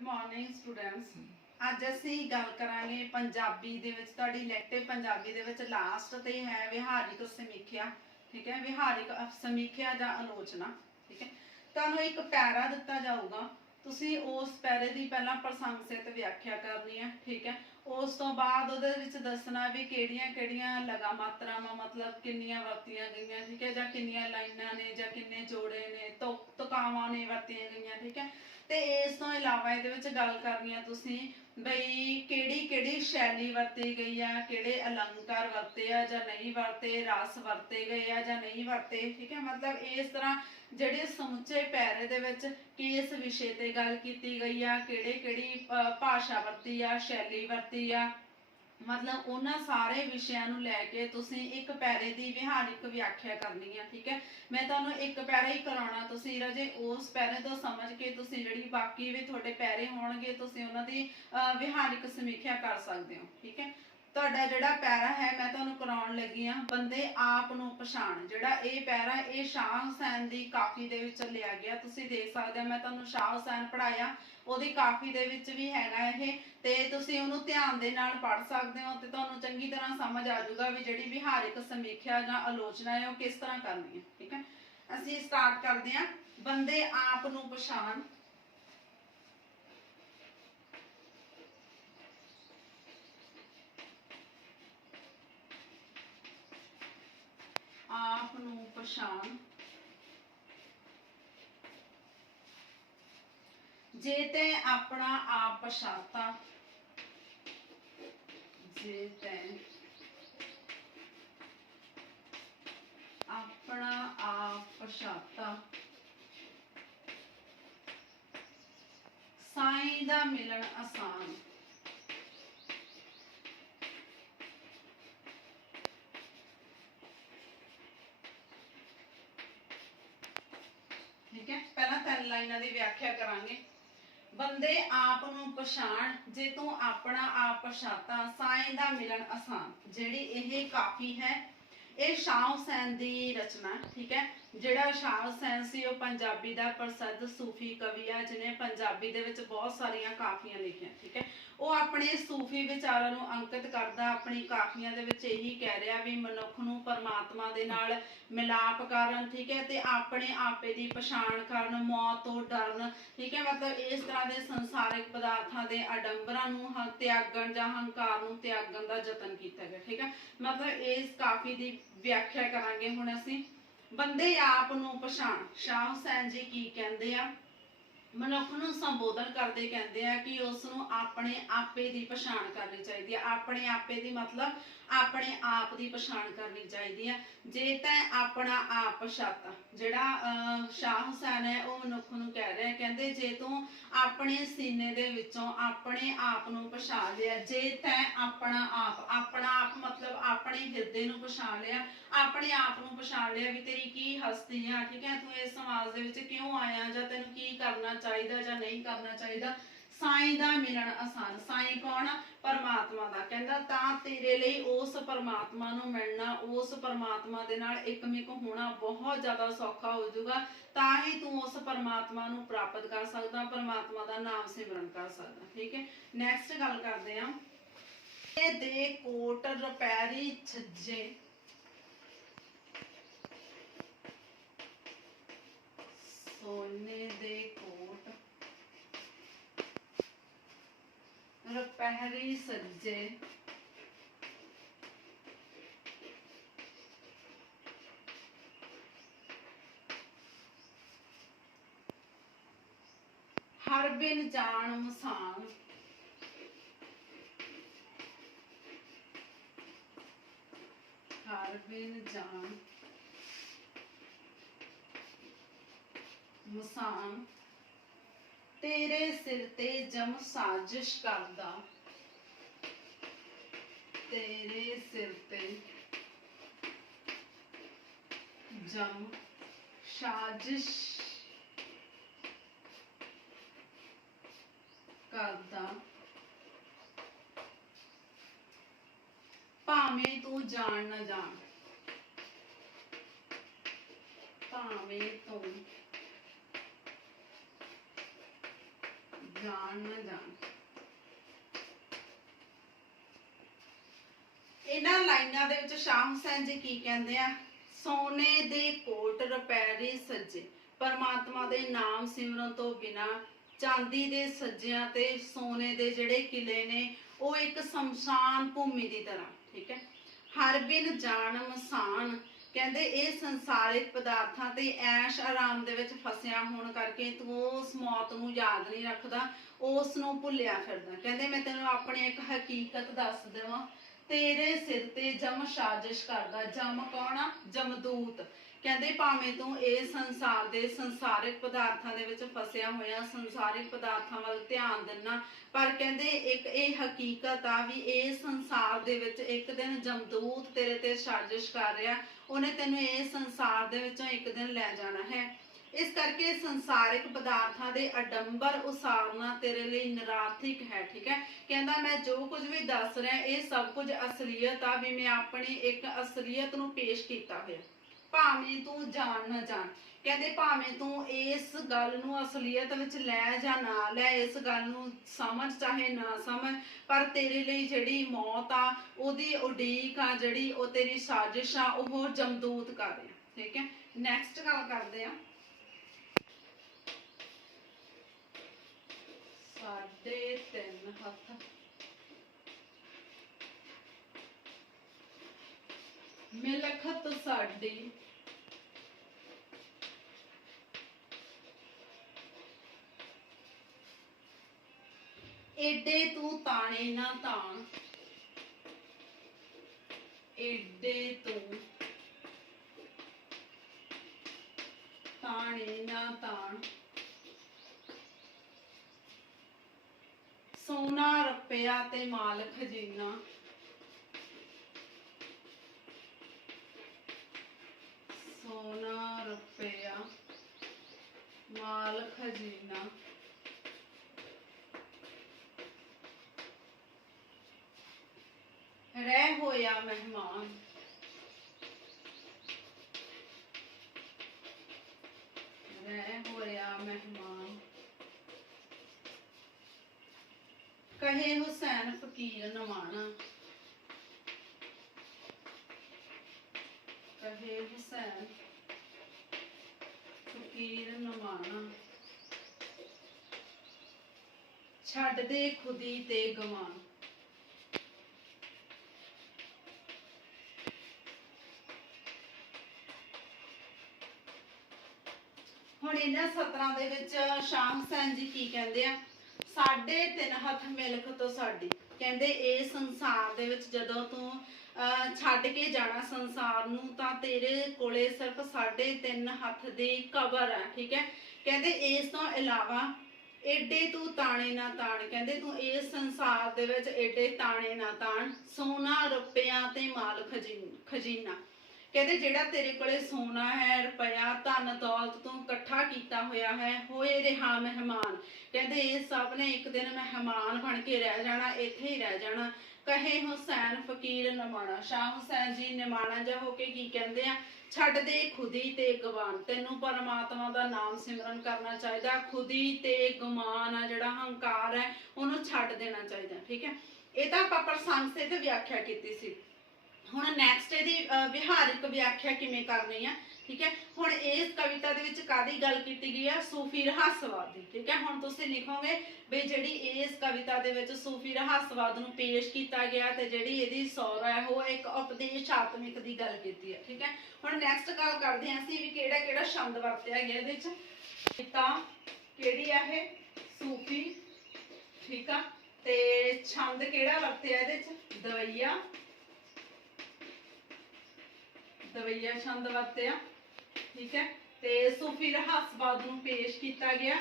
Good morning students. ਅੱਜ ਅਸੀਂ ਗੱਲ ਕਰਾਂਗੇ ਪੰਜਾਬੀ ਦੇ ਵਿੱਚ ਤੁਹਾਡੀ ਇਲੈਕਟਿਵ ਪੰਜਾਬੀ ਦੇ ਵਿੱਚ ਲਾਸਟ ਤੇ ਹੈ ਵਿਹਾਰਿਕ ਸਮੀਖਿਆ। ਠੀਕ ਹੈ, ਵਿਹਾਰਿਕ ਸਮੀਖਿਆ ਜਾਂ ਆਲੋਚਨਾ। ਠੀਕ ਹੈ, ਤੁਹਾਨੂੰ ਇੱਕ ਪੈਰਾ ਦਿੱਤਾ ਜਾਊਗਾ, ਤੁਸੀਂ ਉਸ ਪੈਰੇ ਦੀ ਪਹਿਲਾਂ ਪ੍ਰਸੰਗਸਿਤ ਵਿਆਖਿਆ ਕਰਨੀ ਹੈ। ਠੀਕ ਹੈ, ਉਸ ਤੋਂ ਬਾਅਦ ਉਹਦੇ ਵਿੱਚ ਦੱਸਣਾ ਵੀ ਕਿਹੜੀਆਂ ਲਗਾ ਮਾਤਰਾਵਾਂ ਮਤਲਬ ਕਿੰਨੀਆਂ ਵਰਤੀਆਂ ਗਈਆਂ। ਠੀਕ ਹੈ, ਜਾਂ ਕਿੰਨੀਆਂ ਲਾਈਨਾਂ ਨੇ ਜਾਂ ਕਿੰਨੇ ਜੋੜੇ ਨੇ ਤੁਕਾਵਾਂ ਨੇ ਵਰਤੀਆਂ ਗਈਆਂ। ਠੀਕ ਹੈ, ਤੇ ਇਸ ਤੋਂ ਇਲਾਵਾ ਇਹਦੇ ਵਿੱਚ ਗੱਲ ਕਰਨੀ ਆ ਤੁਸੀਂ ਬਈ ਕਿਹੜੀ ਸ਼ੈਲੀ ਵਰਤੀ ਗਈ ਆ, ਕਿਹੜੇ ਅਲੰਕਾਰ ਵਰਤੇ ਆ ਜਾਂ ਨਹੀਂ ਵਰਤੇ, ਰਸ ਵਰਤੇ ਗਏ ਆ ਜਾਂ ਨਹੀਂ ਵਰਤੇ। ਠੀਕ ਹੈ, ਮਤਲਬ ਇਸ ਤਰ੍ਹਾਂ ਜਿਹੜੇ ਸਮੁੱਚੇ ਪੈਰੇ ਦੇ ਵਿੱਚ ਕਿਸ ਵਿਸ਼ੇ ਤੇ ਗੱਲ ਕੀਤੀ ਗਈ ਆ, ਕਿਹੜੀ ਭਾਸ਼ਾ ਵਰਤੀ ਆ, ਸ਼ੈਲੀ ਵਰਤੀ ਆ, मतलब उन्होंने सारे विषयों को लैके तुसी एक पैरे की विहारिक व्याख्या करनी है। ठीक है, मैं तुहानू एक पैरा ही कराना, तुसी रजे उस पैरे तो समझ के तुसी जिहड़ी बाकी भी तुहाडे पैरे होणगे तुसी उन्हां दी विहारिक समीक्षा कर सकते हो। ठीक है, तुहाडा जिहड़ा पैरा है मैं तुहानू कराउण लगी हाँ बंदे आप नूं पछाण। जिहड़ा ये पैरा ये शाह हुसैन दी काफी दे विच लिया गया, तुसी देख सकते हो मैं तुहानू शाह हुसैन पढ़ाया ਉਹਦੀ ਕਾਫੀ ਦੇ ਵਿੱਚ ਵੀ ਹੈਗਾ ਇਹ, ਤੇ ਤੁਸੀਂ ਉਹਨੂੰ ਧਿਆਨ ਦੇ ਨਾਲ ਪੜ੍ਹ ਸਕਦੇ ਹੋ ਤੇ ਤੁਹਾਨੂੰ ਚੰਗੀ ਤਰ੍ਹਾਂ ਸਮਝ ਆ ਜਾਊਗਾ ਵੀ ਜਿਹੜੀ ਵਿਹਾਰਿਕ ਸਮੀਖਿਆ ਜਾਂ ਆਲੋਚਨਾ ਹੈ ਉਹ ਕਿਸ ਤਰ੍ਹਾਂ ਕਰਨੀ ਹੈ। ਠੀਕ ਹੈ, ਅਸੀਂ ਸਟਾਰਟ ਕਰਦੇ ਹਾਂ। ਬੰਦੇ ਆਪ ਨੂੰ ਪਛਾਣ। ਆਪ ਨੂੰ ਪਛਾਣ जे ते अपना आप पछाता, जे ते अपना आप पछाता, साईं दा मिलन आसान। ठीक है, पहला 3 लाइनां दी व्याख्या करांगे। बंदे आप नूं पछाण, जे तू अपना आप पछाता, साईं दा मिलन आसान। जिहड़ी यह काफी है ये शाह हुसैन दी रचना। ठीक है, जिहड़ा शाह हुसैन सी वो पंजाबी दा प्रसिद्ध सूफी कवि है जिन्हें पंजाबी दे विच बहुत सारियां काफियां लिखियां। ठीक है, वो अपने सूफी विचारां नूं अंकित करदा, अपनी काफियां दे विच यही कह रहा भी मनुख नूं परमात्मा दे नाल मिलाप करन। ठीक है, ते अपने आपे दी पछाण करन, मौत तो डरन। ठीक है, मतलब इस तरह के संसारिक पदार्थां दे आडंबरां नूं त्यागण जां हंकार नूं त्यागण दा यतन कीता गया। ठीक है, मतलब इस काफी दी व्याख्या करांगे हुण असीं। बंदे आप नूं पछाण, शाह हुसैन जी की कहंदे आ, मनुख नूं संबोधन करदे कहंदे आ कि उस नूं अपने आपे दी पछाण करनी चाहिदी है। अपने आपे दी मतलब अपने आप दी पछाण करनी चाहिदी है। जे तैं अपना आप पछाता, जिहड़ा शाह हुसैन है वो मनुख नूं कह रहा है, कहंदे जे तू अपने सीने दे विचों अपने आप नूं पछाण लिया, जे तैं अपना आप मतलब अपने हिरदे नूं पछाण लिया, अपने आप नूं पछाण लिया भी तेरी की हस्ती है। ठीक है, तू इस समाज दे विच क्यों आया जां तैनूं की करना चाहिदा जां नहीं करना चाहिदा। साईं दा मिलन आसान, साईं कौन? परमात्मा दा। कहंदा तां तेरे लिए उस परमात्मा नूं मिलना, उस परमात्मा दे नाल एकमिक होना बहुत ज़्यादा सौखा हो जाऊगा। तां ही तू उस परमात्मा नूं प्राप्त कर सकदा, परमात्मा दा नाम सिमरन कर सकदा। ठीक है, नैक्सट गल करदे हां। दे कोट रुपैरी छज्जे, सोने दे कोट रुपहरी सज्जे, हर बिन जान मसान, हर बिन जान मसान, तेरे सिर ते जम साजिश करदा, तेरे सिर ते जम साजिश करदा, भावें तू जान न जान, भावें तू ਜਾਣ ਨਾ ਜਾਣ। ਇਹਨਾਂ ਲਾਈਨਾਂ ਦੇ ਵਿੱਚ ਸ਼ਾਹ ਹੁਸੈਨ ਜੀ ਕੀ ਕਹਿੰਦੇ ਆ? ਸੋਨੇ ਦੇ ਕੋਟ ਰੁਪੈਰੇ ਸੱਜੇ, ਪਰਮਾਤਮਾ ਦੇ ਨਾਮ ਸਿਮਰਨ ਤੋਂ ਬਿਨਾ ਚਾਂਦੀ ਦੇ ਸੱਜਿਆਂ ਤੇ ਸੋਨੇ ਦੇ ਜਿਹੜੇ ਕਿਲੇ ਨੇ ਉਹ ਇੱਕ ਸ਼ਮਸ਼ਾਨ ਭੂਮੀ ਦੀ ਤਰ੍ਹਾਂ, ਠੀਕ ਹੈ। ਹਰ ਬਿਨ ਜਾਣ ਮਸਾਨ, ਕਹਿੰਦੇ ਇਹ ਸੰਸਾਰਿਕ ਪਦਾਰਥਾਂ ਤੇ ਐਸ਼ ਆਰਾਮ ਦੇ ਵਿੱਚ ਫਸਿਆ ਹੋਣ ਕਰਕੇ ਤੂੰ ਉਸ ਮੌਤ ਨੂੰ ਯਾਦ ਨਹੀਂ ਰੱਖਦਾ, ਉਸ ਨੂੰ ਭੁੱਲਿਆ ਫਿਰਦਾ। ਕਹਿੰਦੇ ਮੈਂ ਤੈਨੂੰ ਆਪਣੀ ਇੱਕ ਹਕੀਕਤ ਦੱਸ ਦੇਵਾਂ, ਤੇਰੇ ਸਿਰ ਤੇ ਜਮ ਸਾਜ਼ਿਸ਼ ਕਰਦਾ। ਜਮ ਕੌਣ ਆ? ਜਮਦੂਤ। ਕਹਿੰਦੇ ਭਾਵੇਂ ਤੂੰ ਇਹ ਸੰਸਾਰ ਦੇ ਸੰਸਾਰਿਕ ਪਦਾਰਥਾਂ ਦੇ ਵਿੱਚ ਫਸਿਆ ਹੋਇਆ ਸੰਸਾਰਿਕ ਪਦਾਰਥਾਂ ਵੱਲ ਧਿਆਨ ਦਿੰਨਾ, ਪਰ ਕਹਿੰਦੇ ਇੱਕ ਇਹ ਹਕੀਕਤ ਆ ਵੀ ਇਹ ਸੰਸਾਰ ਦੇ ਵਿੱਚ ਇੱਕ ਦਿਨ ਜਮਦੂਤ ਤੇਰੇ ਤੇ ਸਾਜ਼ਿਸ਼ ਕਰ ਰਿਹਾ, ਉਹਨੇ ਤੈਨੂੰ ਇਹ ਸੰਸਾਰ ਦੇ ਵਿੱਚੋਂ ਇੱਕ ਦਿਨ ਲੈ ਜਾਣਾ ਹੈ। ਇਸ ਕਰਕੇ ਸੰਸਾਰਿਕ ਪਦਾਰਥਾਂ ਦੇ ਅਡੰਬਰ ਉਸਾਰਨਾ ਤੇਰੇ ਲਈ ਨਿਰਾਰਥਕ ਹੈ, ਠੀਕ ਹੈ। ਕਹਿੰਦਾ ਮੈਂ ਜੋ ਕੁਝ ਵੀ ਦੱਸ ਰਿਹਾ ਇਹ ਸਭ ਕੁਝ ਅਸਲੀਅਤ ਆ, ਵੀ ਮੈਂ ਆਪਣੀ ਇੱਕ ਅਸਲੀਅਤ ਨੂੰ ਪੇਸ਼ ਕੀਤਾ ਹੋਇਆ। ਭਾਵੇਂ ਤੂੰ ਜਾਣ ਨਾ ਜਾਣ, ਕਹਿੰਦੇ ਭਾਵੇਂ ਤੂੰ ਇਸ ਗੱਲ ਨੂੰ ਅਸਲੀਅਤ ਵਿੱਚ ਲੈ ਜਾਂ ਨਾ ਲੈ, ਇਸ ਗੱਲ ਨੂੰ ਸਮਝ ਚਾਹੇ ਨਾ ਸਮਝ, ਪਰ ਤੇਰੇ ਲਈ ਜਿਹੜੀ ਮੌਤ ਆ ਉਹਦੀ ਉਡੀਕ ਆ, ਜਿਹੜੀ ਉਹ ਤੇਰੀ ਸਾਜ਼ਿਸ਼ ਆ, ਉਹ ਜਮਦੂਤ ਕਰ ਰਿਹਾ, ਠੀਕ ਹੈ। ਨੈਕਸਟ ਗੱਲ ਕਰਦੇ ਆ 3.5 ਹੱਥ। ਮਿਲਖਤ ਸਾਡੀ ਏਡੇ ਤੂੰ ਤਾਣੇ ਨਾ ਤਾਣ, ਏਡੇ ਤੂੰ ਤਾਣੇ ਨਾ ਤਾਣ, ਸੋਨਾ ਰੁਪਇਆ ਤੇ ਮਾਲ ਖਜ਼ੀਨਾ, ਸੋਨਾ ਰੁਪਇਆ ਮਾਲ ਖਜ਼ੀਨਾ, ਰਹਿ ਹੋਇਆ ਮਹਿਮਾਨ, ਰਹਿ ਹੋਇਆ ਮਹਿਮਾਨ, ਕਹੇ ਹੁਸੈਨ ਫਕੀਰ ਨਵਾਣਾ, ਕਹੇ ਹੁਸੈਨ ਫਕੀਰ ਨਵਾਣਾ, ਛੱਡ ਦੇ ਖੁਦੀ ਤੇ ਗਵਾਨ। ਹੁਣ ਇਹਨਾਂ ਸਤਰਾਂ ਦੇ ਵਿੱਚ ਸ਼ਾਹ ਹੁਸੈਨ ਜੀ ਕੀ ਕਹਿੰਦੇ ਆ? 3.5 ਹੱਥ ਮਿਲਕ ਤੋਂ ਸਾਡੀ, ਕਹਿੰਦੇ ਇਹ ਸੰਸਾਰ ਦੇ ਵਿੱਚ ਜਦੋਂ ਤੂੰ ਛੱਡ ਕੇ ਜਾਣਾ ਸੰਸਾਰ ਨੂੰ ਤਾਂ ਤੇਰੇ ਕੋਲੇ ਸਿਰਫ 3.5 ਹੱਥ ਦੀ ਕਬਰ ਹੈ, ਠੀਕ ਹੈ। ਕਹਿੰਦੇ ਇਸ ਤੋਂ ਇਲਾਵਾ ਏਡੇ ਤੂੰ ਤਾਣੇ ਨਾ ਤਾਣ, ਕਹਿੰਦੇ ਤੂੰ ਇਸ ਸੰਸਾਰ ਦੇ ਵਿੱਚ ਏਡੇ ਤਾਣੇ ਨਾ ਤਾਣ, ਸੋਨਾ ਰੁਪਇਆ ਤੇ ਮਾਲ ਖਜ਼ੀਨਾ, ਕਹਿੰਦੇ ਜਿਹੜਾ ਤੇਰੇ ਕੋਲੇ ਸੋਨਾ ਹੈ, ਰੁਪਇਆ, ਧਨ ਦੌਲਤ ਤੂੰ ਇਕੱਠਾ ਕੀਤਾ ਹੋਇਆ ਹੈ, ਹੋਏ ਰਿਹਾ ਮਹਿਮਾਨ, ਕਹਿੰਦੇ ਇਹ ਸਭ ਨੇ ਇੱਕ ਦਿਨ ਮਹਿਮਾਨ ਬਣ ਕੇ ਰਹਿ ਜਾਣਾ, ਇੱਥੇ ਹੀ ਰਹਿ ਜਾਣਾ। ਕਹੇ ਹੁਸੈਨ ਫਕੀਰ ਨਿਮਾਣਾ, ਸ਼ਾਹ ਹੁਸੈਨ ਜੀ ਨਿਮਾਣਾ ਜਾ ਹੋ ਕੇ ਕੀ ਕਹਿੰਦੇ ਆ? ਛੱਡ ਦੇ ਖੁਦੀ ਤੇ ਗਵਾਨ, ਤੈਨੂੰ ਪਰਮਾਤਮਾ ਦਾ ਨਾਮ ਸਿਮਰਨ ਕਰਨਾ ਚਾਹੀਦਾ, ਖੁਦੀ ਤੇ ਗਮਾਨ ਆ ਜਿਹੜਾ ਹੰਕਾਰ ਹੈ ਉਹਨੂੰ ਛੱਡ ਦੇਣਾ ਚਾਹੀਦਾ, ਠੀਕ ਹੈ। ਇਹ ਤਾਂ ਆਪਾਂ ਪ੍ਰਸੰਗ ਤੇ ਵਿਆਖਿਆ ਕੀਤੀ ਸੀ। ਹੁਣ ਨੈਕਸਟ ਇਹਦੀ ਵਿਹਾਰਿਕ ਵਿਆਖਿਆ ਕਿਵੇਂ ਕਰਨੀ ਆ, ਠੀਕ ਹੈ। ਹੁਣ ਇਸ ਕਵਿਤਾ ਦੇ ਵਿੱਚ ਕਾਦੀ ਗੱਲ ਕੀਤੀ ਗਈ ਆ? ਸੂਫੀ ਰਹੱਸਵਾਦ ਦੀ, ਠੀਕ ਹੈ। ਹੁਣ ਤੁਸੀਂ ਲਿਖੋਗੇ ਵੀ ਜਿਹੜੀ ਇਸ ਕਵਿਤਾ ਦੇ ਵਿੱਚ ਸੂਫੀ ਰਹੱਸਵਾਦ ਨੂੰ ਪੇਸ਼ ਕੀਤਾ ਗਿਆ ਤੇ ਜਿਹੜੀ ਇਹਦੀ ਸੌਰ ਹੈ ਉਹ ਇੱਕ ਉਪਦੇਸ਼ਾਤਮਿਕ ਦੀ ਗੱਲ ਕੀਤੀ ਹੈ, ਠੀਕ ਹੈ। ਹੁਣ ਨੈਕਸਟ ਗੱਲ ਕਰਦੇ ਹਾਂ ਅਸੀਂ ਵੀ ਕਿਹੜਾ ਕਿਹੜਾ ਸ਼ਬਦ ਵਰਤਿਆ ਗਿਆ ਇਹਦੇ ਵਿੱਚ। ਕਵਿਤਾ ਕਿਹੜੀ ਆ? ਇਹ ਸੂਫੀ, ਠੀਕ ਆ। ਤੇ ਛੰਦ ਕਿਹੜਾ ਵਰਤਿਆ ਇਹਦੇ ਵਿੱਚ? ਦਵਈਆ, ਦਵਈਆ ਛੰਦ ਵਰਤਿਆ, ਠੀਕ ਹੈ। ਤੇ ਸੂਫੀ ਰਹੱਸਵਾਦ ਨੂੰ ਪੇਸ਼ ਕੀਤਾ ਗਿਆ,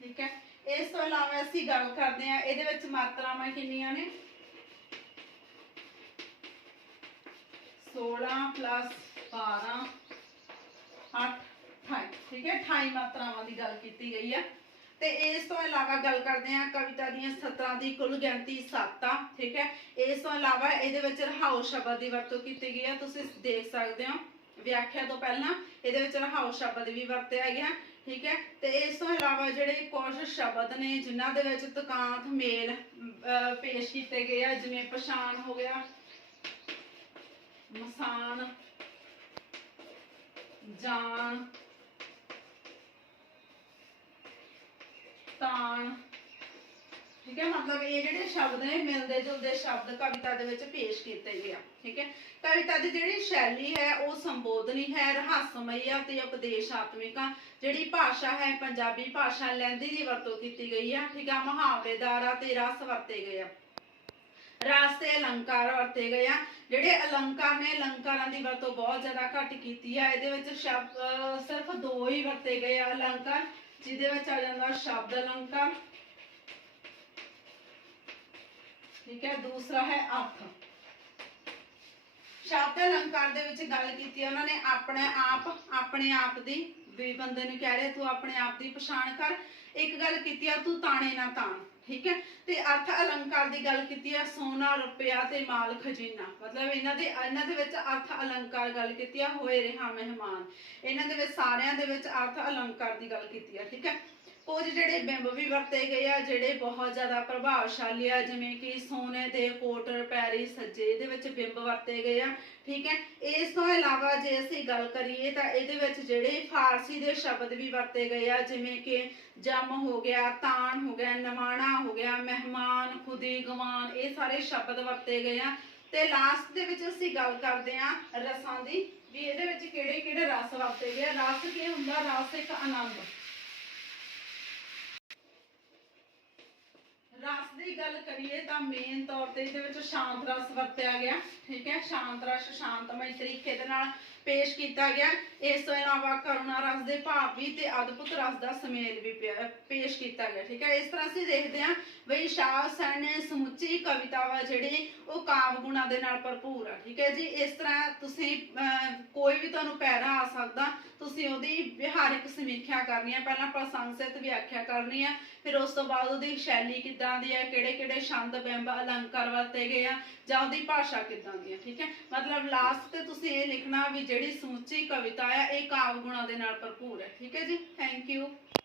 ਠੀਕ ਹੈ। ਇਸ ਤੋਂ ਇਲਾਵਾ ਅਸੀਂ ਗੱਲ ਕਰਦੇ ਹਾਂ ਇਹਦੇ ਵਿੱਚ ਮਾਤਰਾਵਾਂ ਕਿੰਨੀਆਂ ਨੇ? 16 + 12 8 28, ਠੀਕ ਹੈ। 28 ਮਾਤਰਾਵਾਂ ਦੀ ਗੱਲ ਕੀਤੀ ਗਈ ਹੈ। ਤੇ ਇਸ ਤੋਂ ਇਲਾਵਾ ਗੱਲ ਕਰਦੇ ਹਾਂ ਕਵਿਤਾ ਦੀਆਂ ਸਤਰਾਂ ਦੀ ਕੁੱਲ ਗਿਣਤੀ 7 ਆ, ਠੀਕ ਹੈ। ਇਸ ਤੋਂ ਇਲਾਵਾ ਇਹਦੇ ਵਿੱਚ ਰਹਾਉ ਸ਼ਬਦ ਦੀ ਵਰਤੋਂ ਕੀਤੀ ਗਈ ਹੈ, ਤੁਸੀਂ ਦੇਖ ਸਕਦੇ ਹੋ। ਵਿਆਖਿਆ ਤੋਂ ਪਹਿਲਾਂ ਇਹਦੇ ਵਿੱਚ ਰਹਾਉ ਸ਼ਬਦ ਵੀ ਵਰਤਿਆ ਗਿਆ, ਠੀਕ ਹੈ। ਤੇ ਇਸ ਤੋਂ ਇਲਾਵਾ ਜਿਹੜੇ ਕੁਝ ਸ਼ਬਦ ਨੇ ਜਿਨ੍ਹਾਂ ਦੇ ਵਿੱਚ ਤੁਕਾਂਤ ਮੇਲ ਪੇਸ਼ ਕੀਤੇ ਗਏ ਆ, ਜਿਵੇਂ ਪਛਾਣ ਹੋ ਗਿਆ, ਮਸਾਨ, ਜਾਣ, ਤਾਣ, ਠੀਕ ਹੈ। ਮਤਲਬ ਇਹ ਜਿਹੜੇ ਸ਼ਬਦ ਨੇ ਮਿਲਦੇ ਜੁਲਦੇ ਸ਼ਬਦ ਕਵਿਤਾ ਦੇ ਵਿੱਚ ਪੇਸ਼ ਕੀਤੇ ਗਏ ਆ, ਠੀਕ ਹੈ। ਕਵਿਤਾ ਦੀ ਜਿਹੜੀ ਸ਼ੈਲੀ ਹੈ ਉਹ ਸੰਬੋਧਨੀ ਹੈ, ਰਹੱਸਮਈ ਆ ਤੇ ਉਪਦੇਸ਼ਾਤਮਿਕ ਆ। ਜਿਹੜੀ ਭਾਸ਼ਾ ਹੈ ਪੰਜਾਬੀ ਭਾਸ਼ਾ, ਲਹਿੰਦੀ ਦੀ ਵਰਤੋਂ ਕੀਤੀ ਗਈ ਆ, ਠੀਕ ਆ। ਮੁਹਾਵਰੇਦਾਰ ਆ ਤੇ ਰਸ ਵਰਤੇ ਗਏ ਆ, ਰਸ ਤੇ ਅਲੰਕਾਰ ਵਰਤੇ ਗਏ ਆ। ਜਿਹੜੇ ਅਲੰਕਾਰ ਨੇ, ਅਲੰਕਾਰਾਂ ਦੀ ਵਰਤੋਂ ਬਹੁਤ ਜ਼ਿਆਦਾ ਘੱਟ ਕੀਤੀ ਆ। ਇਹਦੇ ਵਿੱਚ ਸ਼ਬਦ ਸਿਰਫ 2 ਹੀ ਵਰਤੇ ਗਏ ਆ ਅਲੰਕਾਰ, ਜਿਹਦੇ ਵਿੱਚ ਆ ਜਾਂਦਾ ਸ਼ਬਦ ਅਲੰਕਾਰ, ਠੀਕ ਹੈ। ਦੂਸਰਾ ਹੈ ਅਰਥ। ਸ਼ਬਦ ਅਲੰਕਾਰ ਦੇ ਵਿੱਚ ਗੱਲ ਕੀਤੀ ਉਹਨਾਂ ਨੇ ਆਪਣੇ ਆਪ ਦੀ, ਵੀ ਬੰਦੇ ਨੂੰ ਕਹਿ ਰਿਹਾ ਤੂੰ ਆਪਣੇ ਆਪ ਦੀ ਪਛਾਣ ਕਰ। ਇੱਕ ਗੱਲ ਕੀਤੀ ਆ ਤੂੰ ਤਾਣੇ ਨਾ ਤਾਣ, ਠੀਕ ਹੈ। ਤੇ ਅਰਥ ਅਲੰਕਾਰ ਦੀ ਗੱਲ ਕੀਤੀ ਆ ਸੋਨਾ, ਰੁਪਇਆ ਤੇ ਮਾਲ ਖਜ਼ੀਨਾ। ਮਤਲਬ ਇਹਨਾਂ ਦੇ ਵਿੱਚ ਅਰਥ ਅਲੰਕਾਰ ਗੱਲ ਕੀਤੀ ਆ, ਹੋਏ ਰਿਹਾ ਮਹਿਮਾਨ। ਇਹਨਾਂ ਦੇ ਵਿੱਚ ਸਾਰਿਆਂ ਦੇ ਵਿੱਚ ਅਰਥ ਅਲੰਕਾਰ ਦੀ ਗੱਲ ਕੀਤੀ ਆ, ਠੀਕ ਹੈ। ਕੁਝ ਜਿਹੜੇ ਬਿੰਬ ਵੀ ਵਰਤੇ ਗਏ ਆ ਜਿਹੜੇ ਬਹੁਤ ਜ਼ਿਆਦਾ ਪ੍ਰਭਾਵਸ਼ਾਲੀ ਆ, ਜਿਵੇਂ ਕਿ ਸੋਨੇ ਦੇ ਕੋਟਰ ਪੈਰੀ ਸੱਜੇ, ਇਹਦੇ ਵਿੱਚ ਬਿੰਬ ਵਰਤੇ ਗਏ ਆ, ਠੀਕ ਹੈ। ਇਸ ਤੋਂ ਇਲਾਵਾ ਜੇ ਅਸੀਂ ਗੱਲ ਕਰੀਏ ਤਾਂ ਇਹਦੇ ਵਿੱਚ ਜਿਹੜੇ ਫਾਰਸੀ ਦੇ ਸ਼ਬਦ ਵੀ ਵਰਤੇ ਗਏ ਆ, ਜਿਵੇਂ ਕਿ ਜਮ ਹੋ ਗਿਆ, ਤਾਣ ਹੋ ਗਿਆ, ਨਵਾਣਾ ਹੋ ਗਿਆ, ਮਹਿਮਾਨ, ਖੁਦੀ, ਗਵਾਨ, ਇਹ ਸਾਰੇ ਸ਼ਬਦ ਵਰਤੇ ਗਏ ਆ। ਤੇ ਲਾਸਟ ਦੇ ਵਿੱਚ ਅਸੀਂ ਗੱਲ ਕਰਦੇ ਆ ਰਸਾਂ ਦੀ, ਵੀ ਇਹਦੇ ਵਿੱਚ ਕਿਹੜੇ ਕਿਹੜੇ ਰਸ ਵਰਤੇ ਗਏ। ਰਸ ਕੀ ਹੁੰਦਾ? ਰਸ ਇੱਕ ਆਨੰਦ। ਰਸ ਦੀ ਗੱਲ ਕਰੀਏ ਤਾਂ ਮੇਨ ਤੌਰ ਤੇ ਇਹਦੇ ਵਿੱਚ ਸ਼ਾਂਤ ਰਸ ਵਰਤਿਆ ਗਿਆ, ਠੀਕ ਹੈ। ਸ਼ਾਂਤ ਰਸ ਸ਼ਾਂਤਮਈ ਤਰੀਕੇ ਦੇ ਨਾਲ ਪੇਸ਼ ਕੀਤਾ ਗਿਆ। ਇਸ ਤੋਂ ਇਲਾਵਾ ਕਰੁਣਾ ਰਸ ਦੇ ਭਾਵ ਵੀ ਤੇ ਅਦਭੁਤ ਰਸ ਦਾ ਸੁਮੇਲ ਵੀ ਪੇਸ਼ ਕੀਤਾ ਗਿਆ, ਠੀਕ ਹੈ। ਇਸ ਤਰ੍ਹਾਂ ਅਸੀਂ ਦੇਖਦੇ ਹਾਂ ਬਈ ਸ਼ਾਹ ਹੁਸੈਨ ਨੇ ਸਮੁੱਚੀ ਕਵਿਤਾ ਵਾ ਜਿਹੜੀ ਉਹ ਕਾਵ ਗੁਣਾਂ ਦੇ ਨਾਲ ਭਰਪੂਰ ਆ, ਠੀਕ ਹੈ ਜੀ। ਇਸ ਤਰ੍ਹਾਂ ਤੁਸੀਂ ਕੋਈ ਵੀ ਤੁਹਾਨੂੰ ਪੈਰਾ ਆ ਸਕਦਾ, ਤੁਸੀਂ ਉਹਦੀ ਵਿਹਾਰਿਕ ਸਮੀਖਿਆ ਕਰਨੀ ਹੈ। ਪਹਿਲਾਂ ਪ੍ਰਸੰਗਸਿਤ ਵਿਆਖਿਆ ਕਰਨੀ ਹੈ, ਫਿਰ ਉਸ ਤੋਂ ਬਾਅਦ ਉਹਦੀ ਸ਼ੈਲੀ ਕਿੱਦਾਂ ਦੀ ਹੈ, ਕਿਹੜੇ ਕਿਹੜੇ ਛੰਦ, ਬਿੰਬ, ਅਲੰਕਾਰ ਵਰਤੇ ਗਏ ਆ, ਜਾਂ ਉਹਦੀ ਭਾਸ਼ਾ ਕਿੱਦਾਂ ਦੀ ਹੈ, ਠੀਕ ਹੈ। ਮਤਲਬ ਲਾਸਟ ਤੇ ਤੁਸੀਂ ਇਹ ਲਿਖਣਾ ਵੀ ਜਿਹੜੀ ਸਮੁੱਚੀ ਕਵਿਤਾ ਆ ਇਹ ਕਾਵ ਗੁਣਾਂ ਦੇ ਨਾਲ ਭਰਪੂਰ ਹੈ, ਠੀਕ ਹੈ ਜੀ। Thank you.